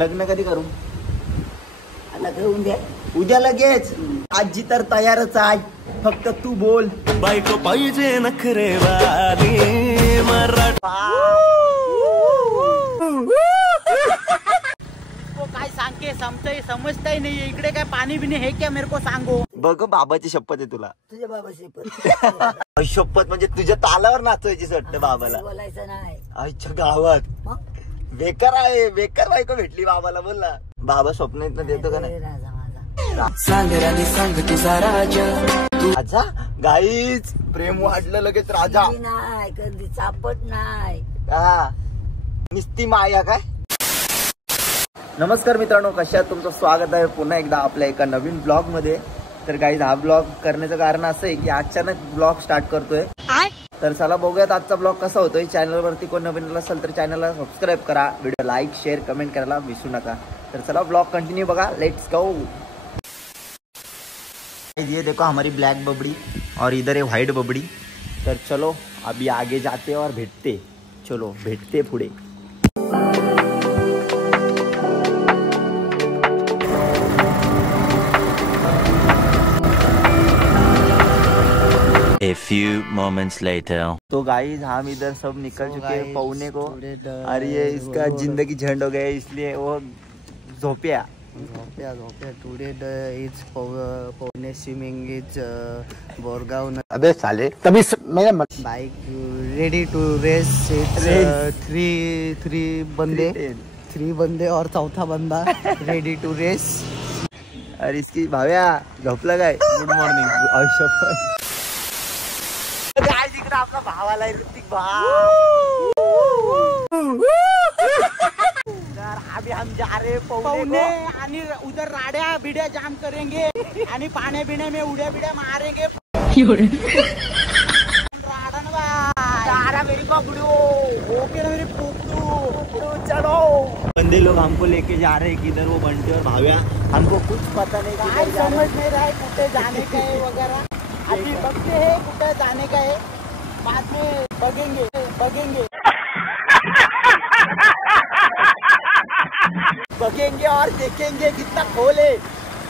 लग्न कधी करू? उद्या लगेच. आजी तर तयारच आहे, फक्त तू बोल. बायको पाहिजे नखरेवाली काय सांगते समजताही नाही. इकडे काय पाणी बिनी हे क्या मेरे को सांगो. बघ बाबाची शपथ आहे तुला. तुझ्या बाबाची शपथ. शपथ म्हणजे तुझ्या तालावर नाचवायची वाटतं बाबाला. बोलायचं नाही आईच्या गावात बेकार आहे. बेकार बायको भेटली बाबाला. बोल ना बाबा स्वप्न देतो का नाही? राजा माझा सांग तुझा राजा. राजा गाईच प्रेम वाढलं लगेच राजा. नाही कधी चापट नाही. हा निस्ती माया काय. नमस्कार मित्रांनो, कशा आहात? तुमचं स्वागत आहे पुन्हा एकदा आपल्या एका नवीन ब्लॉग मध्ये. तर गाईज हा ब्लॉग करण्याचं कारण असं आहे की अचानक ब्लॉग स्टार्ट करतोय. तर चला बघूयात आजचा ब्लॉग कसा होतोय. चॅनलवरती कोण नवीन असेल तर चॅनलला सबस्क्राईब करा, व्हिडिओ लाईक शेअर कमेंट करायला विसरू नका. तर चला ब्लॉग कंटिन्यू बघा. Let's go. ये देखो हमारी ब्लैक बबड़ी और इधर है व्हाइट बबड़ी. तर चलो अभी आगे जाते और भेटते. चलो भेटते पुढे. A few moments later. तो गाइस हम इधर सब निकल चुके हैं पौने को. और ये इसका जिंदगी झंड हो गया इसलिए वो झोपिया. टुडे इज पौने स्विमिंग इज बोरगाव. अबे साले तभी मेरा bike ready to race. Three बंदे और चौथा बंदा रेडी टू रेस. अरे इसकी भाव्या झोपला काय. Good morning. गाइस इकडे आपला भावाला ऋतिक भाव. अभी हम जा रहे पौने आणि उधर राड्या बिड्या जाम करेंगे आणि पाण्या बिण्या में उड्या बिड्या मारेंगे. मेरी पकड़ो. ओके ना मेरी पकड़ो. चलो. बंदे लोग हमको लेके जा रहे हैं किधर. वो बंटे और भाव्या हमको कुछ पता नहीं किधर जा रहे. समझ नहीं रहा है कुठे जाने का है वगैरह. अभी बगते है कुठे जाने का है. बाद में बगेंगे. बगेंगे और देखेंगे कितना खोल है.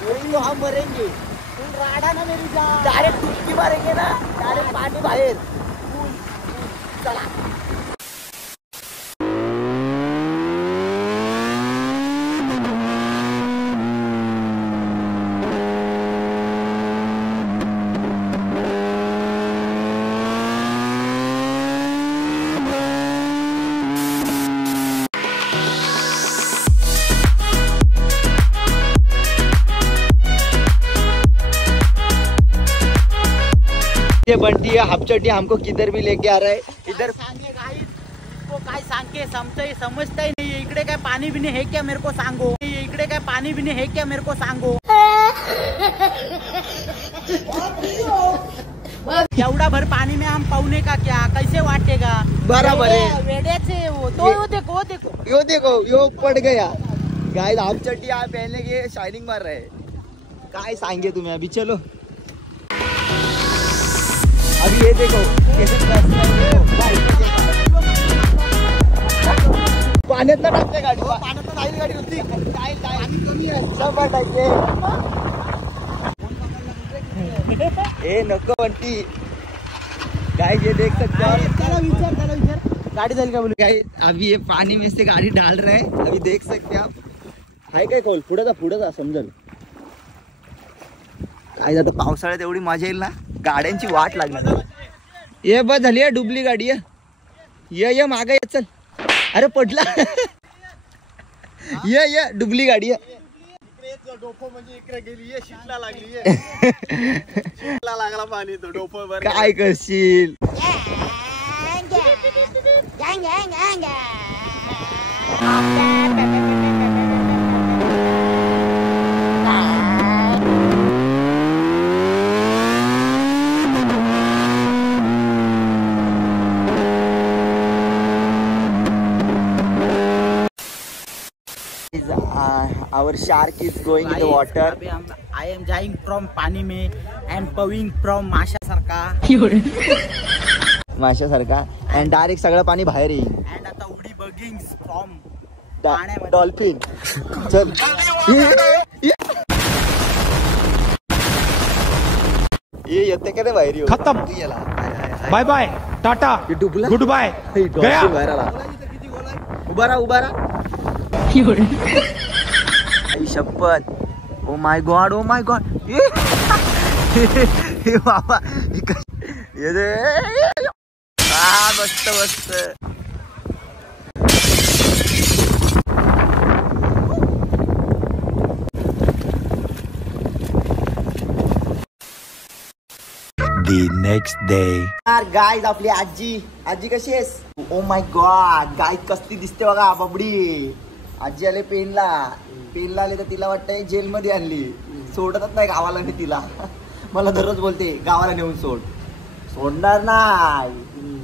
वही तो हम मरेंगे. तुम राडा ना मेरी जान. डायरेक्ट डुबकी मारेंगे ना. डायरेक्ट पाणी बाहेर. चला. ये बंटी है हाफचड्डी हमको किधर भी लेके आ रहा है. इधर इसको काय सांगते समजता ही नहीं. इकडे काय पाणी बिनी है क्या मेरे को सांगो. इकडे काय पाणी बिनी है क्या मेरे को सांगो. एवढा भर पानी में हम पौने का क्या कैसे वाटेगा. बराबर है. वेड्याचे वो तो देखो यो पड़ गया. गाइस हाफचड्डी आप पहनने के शाइनिंग मार रहे. काय सांगे तुम्हें. अभी चलो. अभी ये देखो कैसे पाण्यात ना टाकते गाडी. पाण्यात जाईल गाडी होती. ए नको बंटी. गाइस ये देख सकते हो. विचार गाड़ी जाईल का बोलू. गाइस अभी ये पानी में से गाड़ी डाल रहे हैं. अभी देख सकते हैं आप. हाय काय खोल. पुढे जा समजल. काय आता पावसाळ्यात एवढी मजा येईल ना. गाड्यांची वाट लागली. ये बस झाली डुबली गाडी. ये मागे ये. चल. अरे पडला. ये डुबली गाडी. डोपो म्हणजे इकडे गेली. शिटला लागली. शिटला लागला पाणी तो डोपो वर. काय करशील. Our shark is going in the water. I am dying from पानी में and pawing from माशासारखा. माशासारखा. and direct सगळं पाणी बाहेर येईल. And आता उडी बगिंग from पाण्यामध्ये. डॉल्फिन. चल ये येते का रे बाहेर? खत्म. बाय बाय टाटा डुबला गुड बाय गया. बाहेर आला. उभा राहा. आई शपथ. Oh my God. हे बाबा ये रे. मस्त. The next day. गाईज आपली आजी कशी आहेस? ओ माय गॉड गाय कसली दिसते बघा बबडी. आजी आले पेनला आले तर तिला वाटतंय जेलमध्ये आणली. सोडतच नाही गावाला नाही तिला. मला दररोज बोलते गावाला नेऊन सोडणार नाही.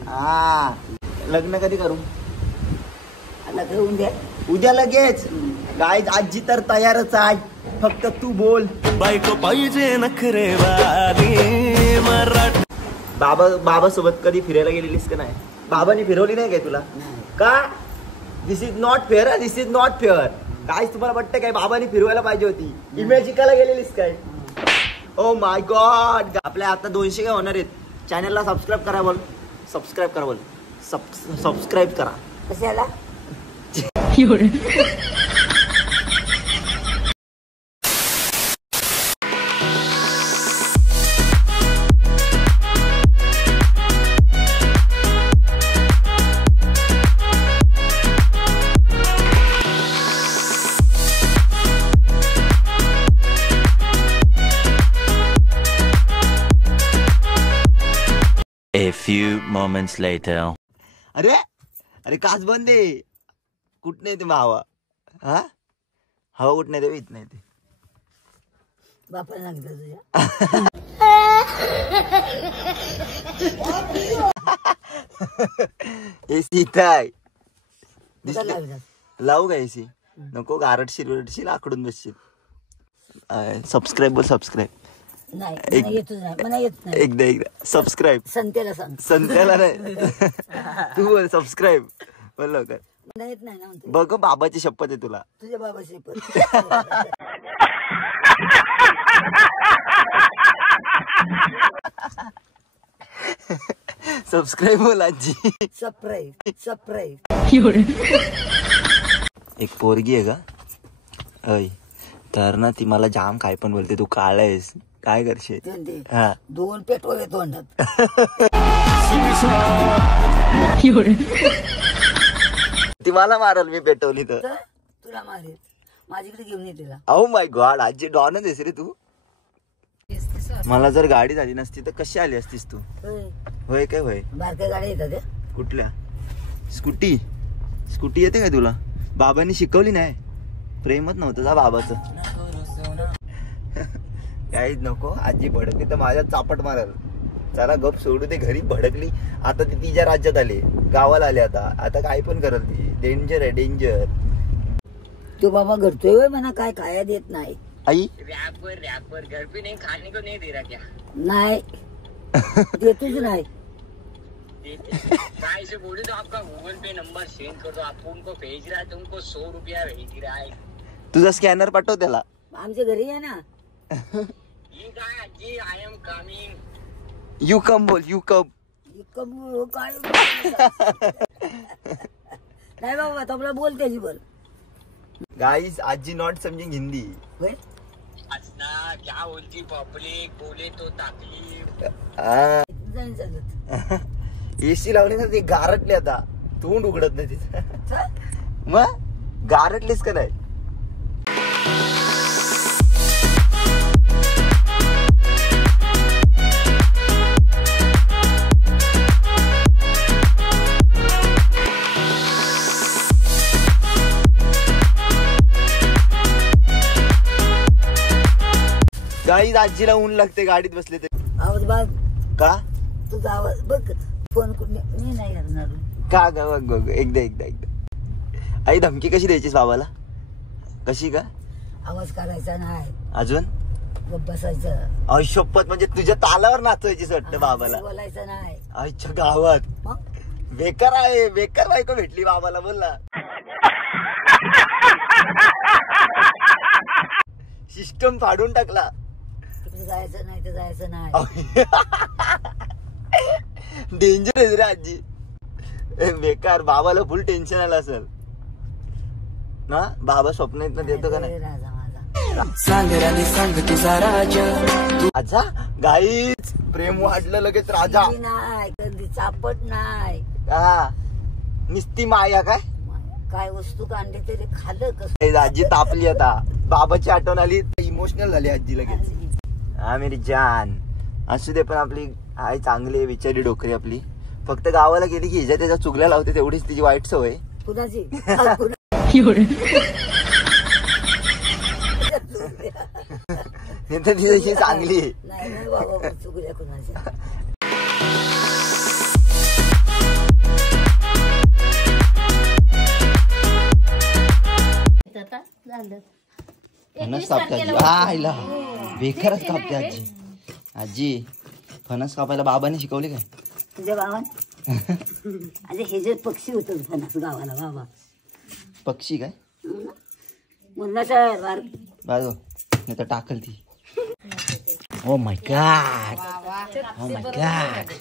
हा लग्न कधी करू? आता घेऊन द्या. उद्या लगेच. गाईज आजी तर तयारच आहे. फक्त तू बोल. बायको पाहिजे नखरेवाली मराठी. बाबा सोबत कधी फिरायला गेलेलीस का नाही? बाबांनी फिरवली नाही काय तुला? का? This is not fair. This is not fair. काय तुम्हाला वाटतं काय बाबांनी फिरवायला पाहिजे होती? इमॅजिकाला गेलेलीस काय? ओ माय गॉड. आपल्या आता 200 काय होणार आहेत. चॅनलला सबस्क्राईब करा बोल. सबस्क्राईब करा. कशाला? A few moments later. अरे काच बंद आहे. कुठं नाही ते हवा? हा हवा कुठं नाही ते येत नाही ते. बापाला लागतं तुझ्या. एसी काय कुठं लागलं? लावू का एसी? नको गारटशील आकडून बसशील. सबस्क्राईब. नाही मला येत नाही. एकदा सबस्क्राईब. संत्याला सांग. संत्याला नाही. तू बोल सबस्क्राईब बोल लवकर. मला येत नाही ना म्हणते. बघ बाबाची शपथ आहे तुला. तुझ्या बाबाची पण. सबस्क्राईब बोल आजी. सरप्राईज. एक पोरगी आहे का? अय तर ना ती मला जाम काय पण बोलते. तू काळा आहेस काय करशील? हा 2 पेट्रोल येतो तोंडात. ती मला मारल मी पेटवली तर. तुला मारेल. माझ्याकडे घेऊन ये तिला. ओ माय गॉड. आजी डॉनच आहेस रे तू. मला जर गाडी झाली नसती तर कशी आली असतीस तू? होय काय? होय बारक्या गाड्या येतात त्या. कुठल्या? स्कूटी येते काय तुला? बाबांनी शिकवली नाही. प्रेमच नव्हतं जा बाबाचं. काहीच नको. आजी भडकली तर माझ्या चापट मारल. चला गप सोडू दे. घरी भडकली आता ती तिच्या राज्यात आली. गावाला आली आता काय पण करल ती. डेंजर आहे डेंजर. तो बाबा घडतोय होय म्हणा. काय खाया देत नाही. आई रैपर घर पे नहीं खाने को नहीं दे रहा क्या? नाही देतच नाही. भाई से बोले तो आपका गूगल पे नंबर सेंड कर दो. आपको उनको भेज रहा है तो उनको 100 रुपया भेज रहा है. तुझा स्कॅनर पाठव त्याला. आमच्या घरी आहे ना. ये काय जी I am coming. You come बोल. You come. काय नाही बाबा तबला बोल त्याची बोल. गाइस आजी नॉट समझिंग हिंदी. असना क्या बोलती पब्लिक बोले तो तकलीफ. जाईन चालत. एसी लावली ना ती गारटली आता. तोंड उघडत नाही तिचं. मग गारटलीस का नाही? गाईज आजीला ऊन लागते गाडीत बसले ते. आवाज बघ का? तुझा आवाज बघ. फोन मी नाही करणार. का ग? बघ एकदा आई धमकी कशी द्यायचीस बाबाला? कशी का? आवाज काढायचा नाही. अजून गप्प बसायचं. शपथ म्हणजे तुझ्या तालावर नाचवायचीच वाटतं बाबाला. बोलायचं नाही. आईच्या गावात मग बेकार आहे. बेकार बायको भेटली बाबाला. बोल ना. सिस्टम फाडून टाकला. तिकडे जायचं नाही तर जायचं नाही. डेंजर आहे रे आजी. बेकार. बाबाला फुल टेन्शन आलं असेल ना. बाबा स्वप्न येत देतो का नाही. राजा माझा आजा गाईच प्रेम वाढलं लगेच. राजा कधी नाही कधी चापट नाही. हा निस्ती माया काय काय वस्तू काढली तरी खाल्लं कसं. आजी तापली आता. बाबाची आठवण आली. इमोशनल झाली आजी लगेच. हा मेरी जान. असू दे पण आपली आई चांगली बिचारी डोकरी आपली. फक्त गावाला गेली की हिच्या त्याच्या चुगल्या लावते तेवढीच तिची वाईट सवय. कुणाची नाही तर तिची चांगली. नाही नाही बाबा चुकल्या कुणाच्या. फणस कापते आजी. हा आईला बेकारच कापते आजी. आजी फणस कापायला बाबाने शिकवले काय तुझ्या बाबान. अरे हे जे पक्षी होत फणस गावाला बाबा. पक्षी काय मुन्नाचा बार बाजू नाही तर टाकल ती. ओ my God. O my God.